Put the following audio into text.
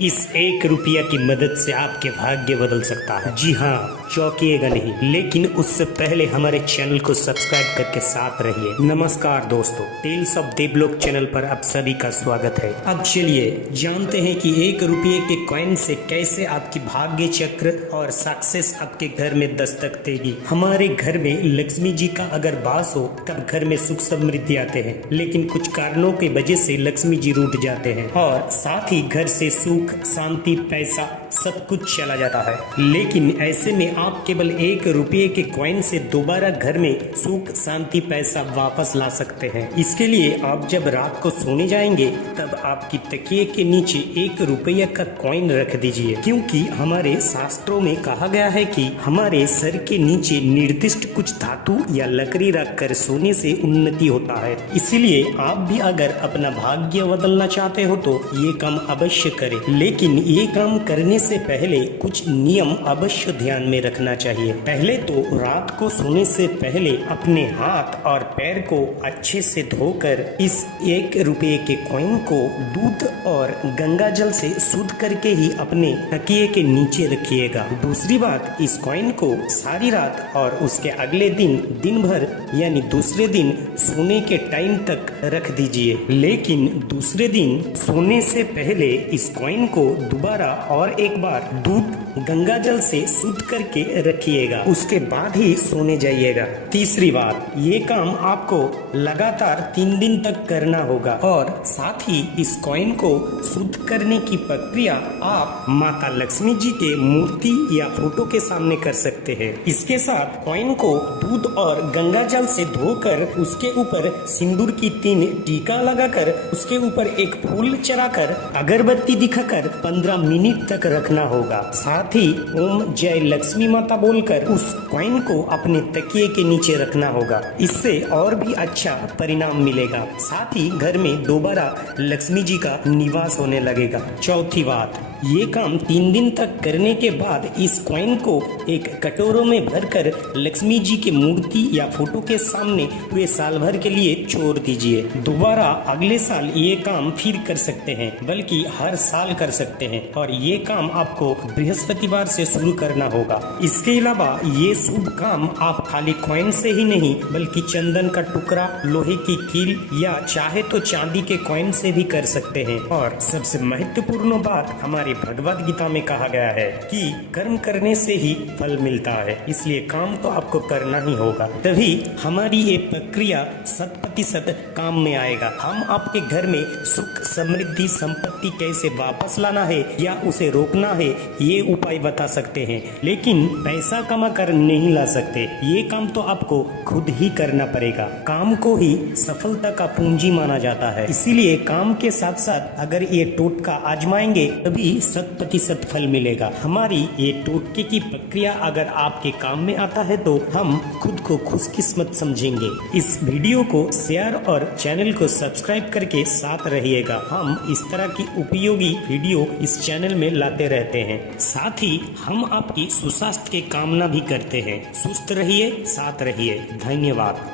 इस 1 रुपया की मदद से आपके भाग्य बदल सकता है। जी हाँ, चौंकिएगा नहीं, लेकिन उससे पहले हमारे चैनल को सब्सक्राइब करके साथ रहिए। नमस्कार दोस्तों, टेल्स ऑफ देवलोक चैनल पर आप सभी का स्वागत है। अब चलिए जानते हैं कि 1 रुपये के कॉइन से कैसे आपकी भाग्य चक्र और सक्सेस आपके घर में दस्तक देगी। हमारे घर में लक्ष्मी जी का अगर वास हो तब घर में सुख समृद्धि आते हैं, लेकिन कुछ कारणों की वजह से लक्ष्मी जी रूठ जाते हैं और साथ ही घर से सुख, शांति, पैसा सब कुछ चला जाता है। लेकिन ऐसे में आप केवल 1 रुपये के कॉइन से दोबारा घर में सुख, शांति, पैसा वापस ला सकते हैं। इसके लिए आप जब रात को सोने जाएंगे तब आपकी तकिए के नीचे 1 रुपया का कॉइन रख दीजिए, क्योंकि हमारे शास्त्रों में कहा गया है कि हमारे सर के नीचे निर्दिष्ट कुछ धातु या लकड़ी रख कर सोने से उन्नति होता है। इसीलिए आप भी अगर अपना भाग्य बदलना चाहते हो तो ये काम अवश्य करें, लेकिन ये काम करने से पहले कुछ नियम अवश्य ध्यान में रखना चाहिए। पहले तो रात को सोने से पहले अपने हाथ और पैर को अच्छे से धोकर इस 1 रुपये के कॉइन को दूध और गंगा जल से शुद्ध करके ही अपने तकिए के नीचे रखिएगा। दूसरी बात, इस कॉइन को सारी रात और उसके अगले दिन भर यानी दूसरे दिन सोने के टाइम तक रख दीजिए, लेकिन दूसरे दिन सोने से पहले इस कॉइन को दोबारा और एक बार दूध गंगा जल से शुद्ध करके रखिएगा, उसके बाद ही सोने जाइएगा। तीसरी बात, ये काम आपको लगातार 3 दिन तक करना होगा और साथ ही इस कॉइन को शुद्ध करने की प्रक्रिया आप माता लक्ष्मी जी के मूर्ति या फोटो के सामने कर सकते हैं। इसके साथ कॉइन को दूध और गंगा जल से धोकर उसके ऊपर सिंदूर की 3 टीका लगाकर उसके ऊपर एक फूल चढ़ाकर अगरबत्ती दिखाकर 15 मिनट तक रखना होगा। साथ ही ओम जय लक्ष्मी माता बोलकर उस कॉइन को अपने तकिए के नीचे रखना होगा। इससे और भी अच्छा परिणाम मिलेगा। साथ ही घर में दोबारा लक्ष्मी जी का निवास होने लगेगा। चौथी बात, ये काम 3 दिन तक करने के बाद इस कॉइन को एक कटोरों में भरकर लक्ष्मी जी की मूर्ति या फोटो के सामने वे साल भर के लिए छोड़ दीजिए। दोबारा अगले साल ये काम फिर कर सकते हैं, बल्कि हर साल कर सकते हैं और ये काम आपको बृहस्पतिवार से शुरू करना होगा। इसके अलावा ये शुभ काम आप खाली कॉइन से ही नहीं बल्कि चंदन का टुकड़ा, लोहे की कील या चाहे तो चांदी के कॉइन से भी कर सकते हैं। और सबसे महत्वपूर्ण बात, हमारे भगवद गीता में कहा गया है कि कर्म करने से ही फल मिलता है, इसलिए काम तो आपको करना ही होगा, तभी हमारी ये प्रक्रिया 100% काम में आएगा। हम आपके घर में सुख, समृद्धि, संपत्ति कैसे वापस लाना है या उसे रोकना है ये उपाय बता सकते हैं, लेकिन पैसा कमा कर नहीं ला सकते। ये काम तो आपको खुद ही करना पड़ेगा। काम को ही सफलता का पूंजी माना जाता है, इसीलिए काम के साथ साथ अगर ये टोटका आजमाएंगे तभी 100% फल मिलेगा। हमारी ये टोटके की प्रक्रिया अगर आपके काम में आता है तो हम खुद को खुशकिस्मत समझेंगे। इस वीडियो को शेयर और चैनल को सब्सक्राइब करके साथ रहिएगा। हम इस तरह की उपयोगी वीडियो इस चैनल में लाते रहते हैं। साथ ही हम आपकी सुस्वास्थ्य की कामना भी करते हैं। सुस्त रहिए, साथ रहिए। धन्यवाद।